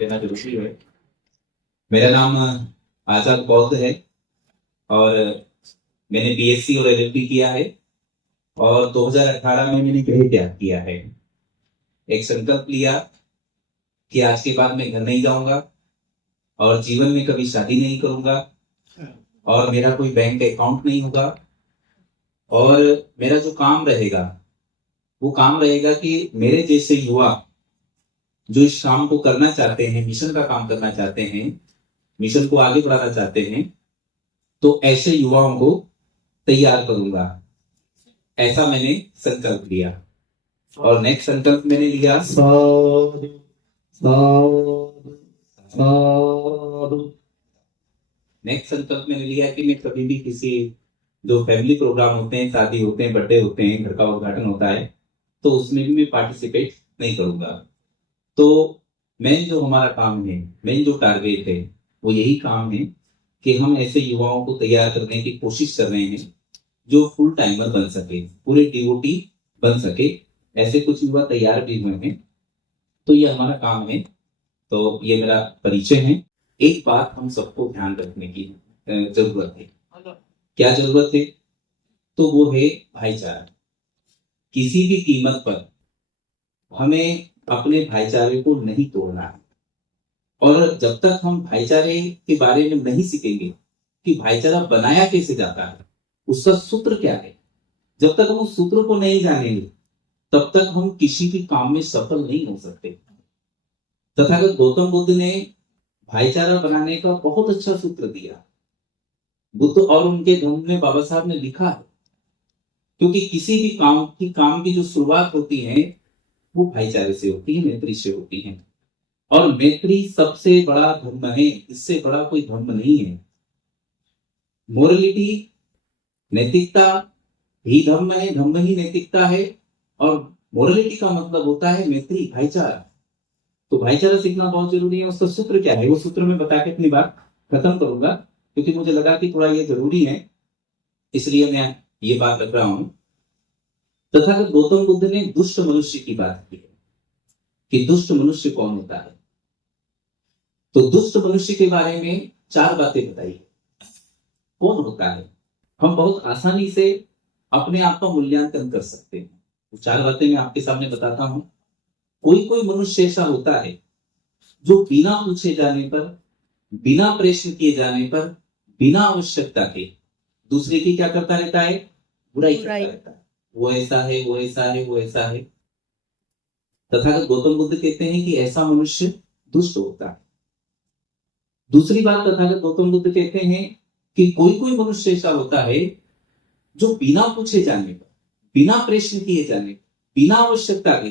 देना जरूरी है। मेरा नाम आजाद बौद्ध है और मैंने बीएससी और एलएलबी किया है और 2018 में मैंने गृह त्याग किया है। एक संकल्प लिया कि आज के बाद मैं घर नहीं जाऊंगा और जीवन में कभी शादी नहीं करूंगा और मेरा कोई बैंक अकाउंट नहीं होगा और मेरा जो काम रहेगा वो काम रहेगा कि मेरे जैसे युवा जो इस काम को करना चाहते हैं, मिशन का काम करना चाहते हैं, मिशन को आगे बढ़ाना चाहते हैं, तो ऐसे युवाओं को तैयार करूंगा। ऐसा मैंने संकल्प लिया और नेक्स्ट संकल्प मैंने लिया साधु साधु साधु। नेक्स्ट संकल्प मैंने लिया कि मैं कभी भी किसी जो फैमिली प्रोग्राम होते हैं, शादी होते हैं, बर्थडे होते हैं, घर का उद्घाटन होता है, तो उसमें भी मैं पार्टिसिपेट नहीं करूंगा। तो मेन जो हमारा काम है, मेन जो टारगेट है, वो यही काम है कि हम ऐसे युवाओं को तैयार करने की कोशिश कर रहे हैं जो फुल टाइमर बन सके, पूरे डिवोटी बन सके। ऐसे कुछ युवा तैयार भी हुए हैं, तो ये हमारा काम है। तो ये मेरा परिचय है। एक बात हम सबको ध्यान रखने की जरूरत है। क्या जरूरत है? तो वो है भाईचारा। किसी भी कीमत पर हमें अपने भाईचारे को नहीं तोड़ना है और जब तक हम भाईचारे के बारे में नहीं सीखेंगे कि भाईचारा बनाया कैसे जाता है, उसका सूत्र क्या है, जब तक हम उस सूत्र को नहीं जानेंगे तब तक हम किसी भी काम में सफल नहीं हो सकते। तथागत गौतम बुद्ध ने भाईचारा बनाने का बहुत अच्छा सूत्र दिया। बुद्ध और उनके धर्म में बाबा साहब ने लिखा है, क्योंकि किसी भी काम की जो शुरुआत होती है वो भाईचारे से होती है, मैत्री से होती है। और मैत्री सबसे बड़ा धर्म है, इससे बड़ा कोई धर्म नहीं है। मोरलिटी, नैतिकता ही धर्म है, धर्म ही नैतिकता है। और मोरलिटी का मतलब होता है मैत्री, भाईचारा। तो भाईचारा सीखना बहुत जरूरी है। उसका सूत्र क्या है, वो सूत्र में बता के अपनी बात खत्म करूंगा, क्योंकि मुझे लगा कि थोड़ा ये जरूरी है, इसलिए मैं ये बात रख रहा हूं। तथागत गौतम बुद्ध ने दुष्ट मनुष्य की बात की है कि दुष्ट मनुष्य कौन होता है। तो दुष्ट मनुष्य के बारे में 4 बातें बताई। कौन होता है? हम बहुत आसानी से अपने आप का मूल्यांकन कर सकते हैं। तो 4 बातें मैं आपके सामने बताता हूं। कोई मनुष्य ऐसा होता है जो बिना पूछे जाने पर, बिना प्रश्न किए जाने पर, बिना आवश्यकता के दूसरे की क्या करता रहता है? बुराई करता रहता है। वो ऐसा है, वो ऐसा है, वो ऐसा है। तथागत गौतम बुद्ध कहते हैं कि ऐसा मनुष्य दुष्ट होता है। दूसरी बात तथागत गौतम बुद्ध कहते हैं कि कोई मनुष्य ऐसा होता है जो बिना पूछे जाने पर, बिना प्रश्न किए जाने, बिना आवश्यकता के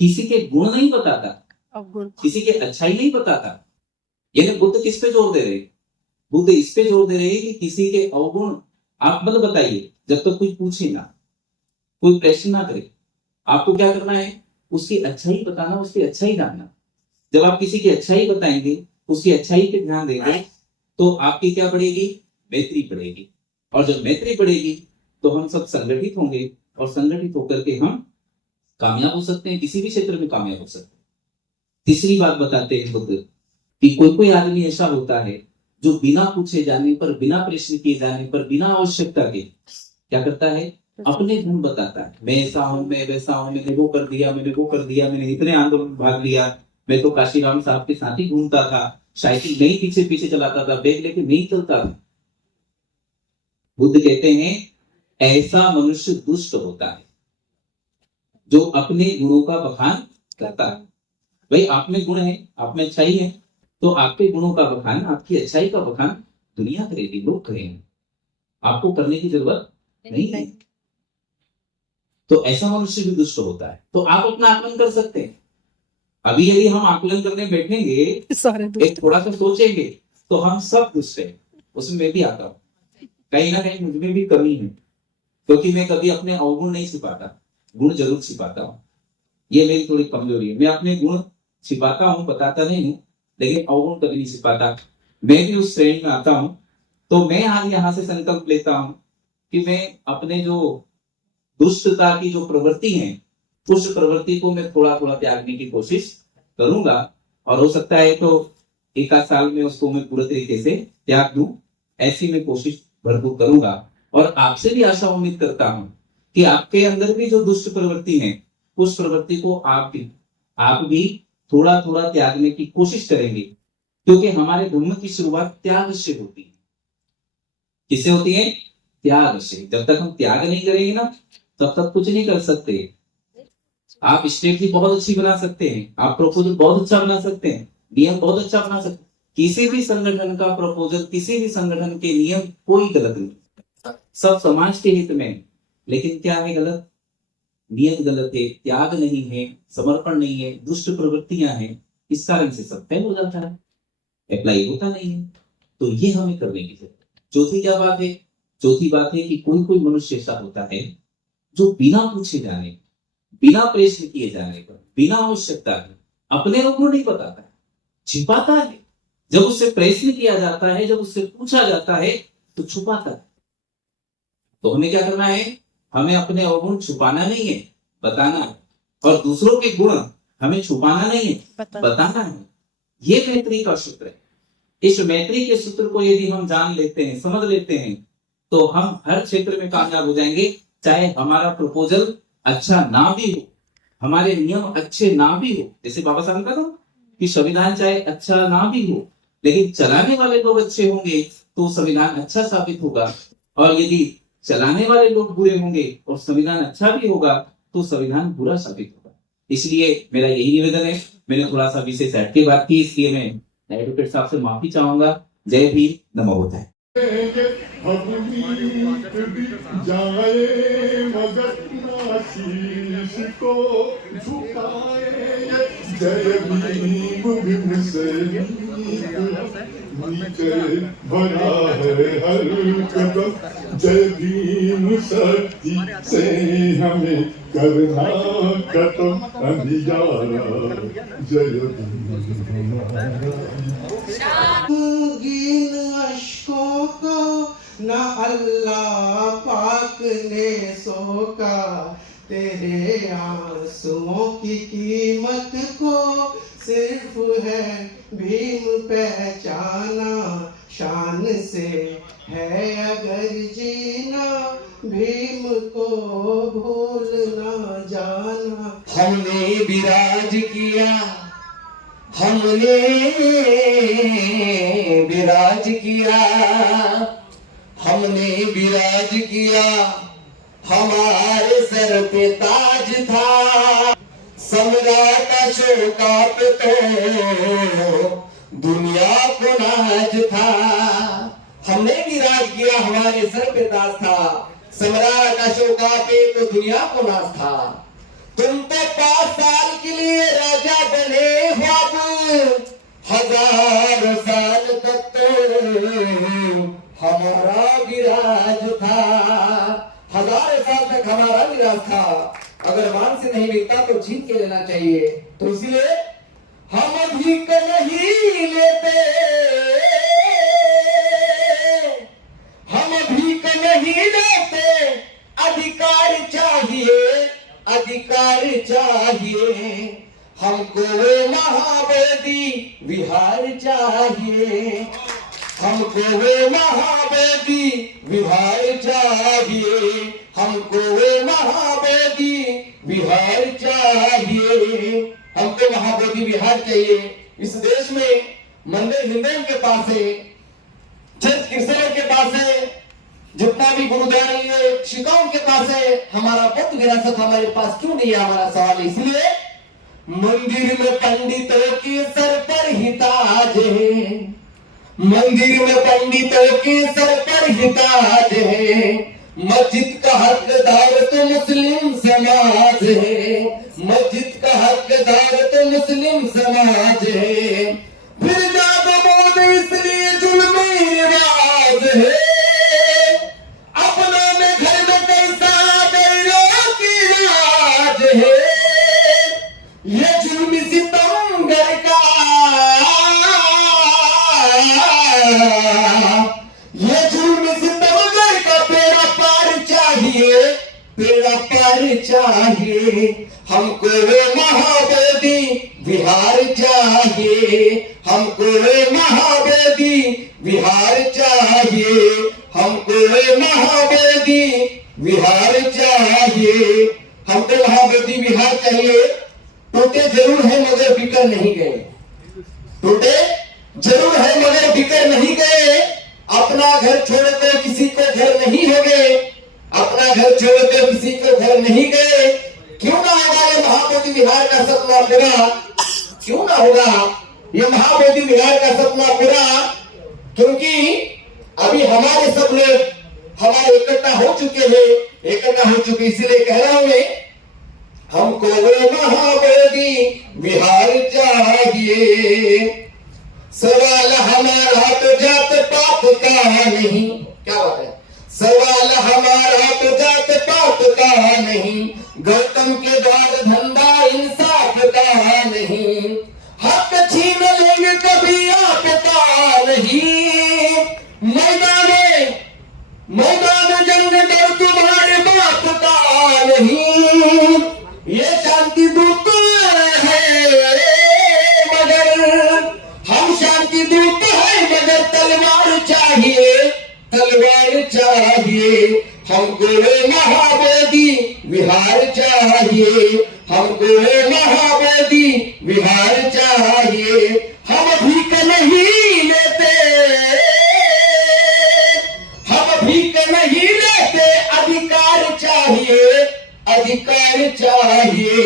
किसी के गुण नहीं बताता, किसी के अच्छाई नहीं बताता। यानी बुद्ध किस पे जोर दे रहे? बुद्ध इस पे जोर दे रहे हैं कि किसी के अवगुण आप मत बताइए जब तक कोई पूछे ना, कोई प्रश्न ना करे। आपको क्या करना है? उसकी अच्छाई बताना, उसकी अच्छाई जानना। जब आप किसी की अच्छाई बताएंगे, उसकी अच्छाई पे ध्यान देंगे, तो आपकी क्या बढ़ेगी? मैत्री बढ़ेगी। और जब मैत्री बढ़ेगी तो हम सब संगठित होंगे और संगठित होकर के हम कामयाब हो सकते हैं, किसी भी क्षेत्र में कामयाब हो सकते हैं। तीसरी बात बताते हैं बुद्ध कि कोई आदमी ऐसा होता है जो बिना पूछे जाने पर, बिना प्रश्न किए जाने पर, बिना आवश्यकता के क्या करता है? अपने गुण बताता है। मैं ऐसा हूं, मैं वैसा हूं, मैंने वो कर दिया, मैंने वो कर दिया, मैंने इतने आंदोलन में भाग लिया, मैं तो काशीराम साहब के साथ ही घूमता था, साइकिल नहीं पीछे पीछे चलाता था, बैग लेके नहीं चलता था। बुद्ध कहते हैं ऐसा मनुष्य दुष्ट होता है जो अपने गुणों का बखान करता है। भाई आप में गुण है, आप में अच्छाई है, तो आपके गुणों का बखान, आपकी अच्छाई का बखान दुनिया करेगी, लोग करेंगे, आपको करने की जरूरत नहीं है। तो ऐसा मनुष्य भी दुष्ट होता है। तो आप अपना आकलन कर सकते हैं। अभी यदि हम आकलन करने बैठेंगे, एक थोड़ा सा सोचेंगे, तो हम सब दुष्ट हैं। उसमें मैं भी आता हूं, कहीं ना कहीं मुझमें भी कमी है, क्योंकि मैं कभी अपने अवगुण नहीं छिपाता, गुण जरूर छिपाता हूं। ये मेरी थोड़ी कमजोरी है। मैं अपने गुण छिपाता हूं, बताता नहीं हूं, लेकिन अवगुण कभी नहीं छिपाता। मैं भी उस श्रेणी में आता हूं। तो मैं आज यहां से संकल्प लेता हूं कि मैं अपने जो दुष्टता की जो प्रवृत्ति है, उस प्रवृत्ति को मैं थोड़ा थोड़ा त्यागने की कोशिश करूंगा और हो सकता है तो एक आध साल में उसको मैं पूरे तरीके से त्याग दूं, ऐसी मैं कोशिश भरपूर करूंगा। और आपसे भी आशा उम्मीद करता हूं कि आपके अंदर भी जो दुष्ट प्रवृत्ति है, उस प्रवृत्ति को आप भी थोड़ा थोड़ा त्यागने की कोशिश करेंगे, क्योंकि हमारे धर्म की शुरुआत त्याग से होती है। किससे होती है? त्याग से। जब तक हम त्याग नहीं करेंगे ना, तब तक कुछ नहीं कर सकते। आप स्ट्रेटजी बहुत अच्छी बना सकते हैं, आप प्रपोजल बहुत अच्छा बना सकते हैं, नियम बहुत अच्छा बना सकते हैं। किसी भी संगठन का प्रपोजल, किसी भी संगठन के नियम कोई गलत नहीं, सब समाज के हित में। लेकिन क्या है गलत? नियत गलत है, त्याग नहीं है, समर्पण नहीं है, दुष्ट प्रवृत्तियां हैं, इस कारण से सब फेल हो जाता है, अप्लाई होता नहीं है। तो ये हमें करने की जरूरत है। चौथी क्या बात है? चौथी बात है कि कोई कोई मनुष्य ऐसा होता है जो बिना पूछे जाने, बिना प्रश्न किए जाने पर, बिना आवश्यकता के अपने को नहीं बताता है, छिपाता है। जब उससे प्रश्न किया जाता है, जब उससे पूछा जाता है, तो छुपाता है। तो हमें क्या करना है? हमें अपने अवगुण छुपाना नहीं है, बताना है। और दूसरों के गुण हमें छुपाना नहीं है, बताना है। ये मैत्री का सूत्र है। इस मैत्री के सूत्र को यदि हम जान लेते हैं, समझ लेते हैं, तो हम हर क्षेत्र में कामयाब हो जाएंगे। चाहे हमारा प्रपोजल अच्छा ना भी हो, हमारे नियम अच्छे ना भी हो, जैसे बाबा साहब का था कि संविधान चाहे अच्छा ना भी हो, लेकिन चलाने वाले लोग अच्छे होंगे तो संविधान अच्छा साबित होगा। और यदि चलाने वाले लोग बुरे होंगे और संविधान अच्छा भी होगा, तो संविधान बुरा साबित होगा। इसलिए मेरा यही निवेदन है। मैंने थोड़ा सा विशेष हट के बात की, इसलिए मैं एडवोकेट साहब से माफी चाहूंगा। जय भीम, नमो बुद्धाय। को झुकाए जय भीम भीम से भरा है हर कदम, जय भीम शक्ति से हमें करना खत्म अंधियारा, जय भीम। अशकों को न अल्लाह पाक ने सोका, तेरे आंसुओं की कीमत को सिर्फ है भीम पहचाना, शान से है अगर जीना, भीम को भूल ना जाना। हमने विराज किया, हमने विराज किया, हमने विराज किया, हमारे सर पे ताज था, सम्राट अशोका पे तो दुनिया को नाज था। हमने विराज किया, हमारे सर पे ताज था, सम्राट अशोका पे तो दुनिया को नाज था। तुम तो 5 साल के लिए राजा बने हो, अब 1000 साल तक तो हमारा विराज था। 1000 साल तक हमारा विराज था। अगर मान से नहीं मिलता तो छीन के लेना चाहिए। तो इसलिए हम अधिक नहीं लेते, हम अधिक नहीं लेते, अधिकार चाहिए, अधिकार चाहिए हमको, महावेदी विहार चाहिए, हमको महावेदी विहार चाहिए, हमको महावेदी विहार चाहिए, हमको महाबोधि विहार चाहिए। इस देश में मंदिर हिंदुओं के पास है, चर्च क्रिश्चियनों के पास है, जितना भी गुरुद्वारा है शिकाओं के पास है, हमारा बुद्ध विरासत हमारे पास क्यों नहीं है? हमारा सवाल। इसलिए मंदिर में पंडितों के सर पर ही ताज है, मंदिर में पंडितों के सर पर ही ताज है, मस्जिद का हकदार तो मुस्लिम समाज है, मस्जिद का हकदार तो मुस्लिम समाज है। फिर जादो मोदी इसलिए जुल्मी रिवाज है, अपनों में घर में कैसा गैरों की राज है, ये जुल्मी सितमगर का, ये जुल्मी सितमगर का बेड़ा पार चाहिए, बेड़ा पार चाहिए, हमको महाबोधि विहार चाहिए, हमको महाबोधि विहार चाहिए, हमको महाबोधि विहार चाहिए, हमको महाबोधि विहार चाहिए। टूटे जरूर है मगर बिकर नहीं गए, टूटे जरूर है मगर बिकर नहीं गए, अपना घर छोड़कर किसी को घर नहीं हो गए, अपना घर छोड़कर किसी को घर नहीं गए। क्यों ना होगा ये महाबोधि विहार का सपना पूरा, क्यों ना होगा ये महाबोधि विहार का सपना पूरा? क्योंकि अभी हमारे सब लोग हमारे इकट्ठा हो चुके हैं, इकट्ठा हो चुके, इसलिए कह रहा हूं मैं, हमको वो महाबोधि विहार चाहिए। सवाल हमारा तो जात पात का नहीं, क्या बात है, सवाल हमारा तो जात पात का नहीं, गौतम के द्वार धंधा इंसाफ का नहीं, हक छीन लेंगे कभी आपका नहीं, मैदान जंग डर तुम्हारे बाप का नहीं, ये शांति दूत है मगर हम शांति दूत है मगर तलवार चाहिए, तलवार चाहिए, हमको महाबोधि विहार चाहिए, हमको महाबोधि विहार चाहिए। हम भीख नहीं लेते, हम भीख नहीं लेते, अधिकार चाहिए, अधिकार चाहिए,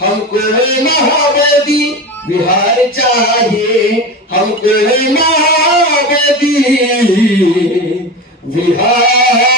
हमको महाबोधि विहार चाहिए, हमको महाबोधि विहार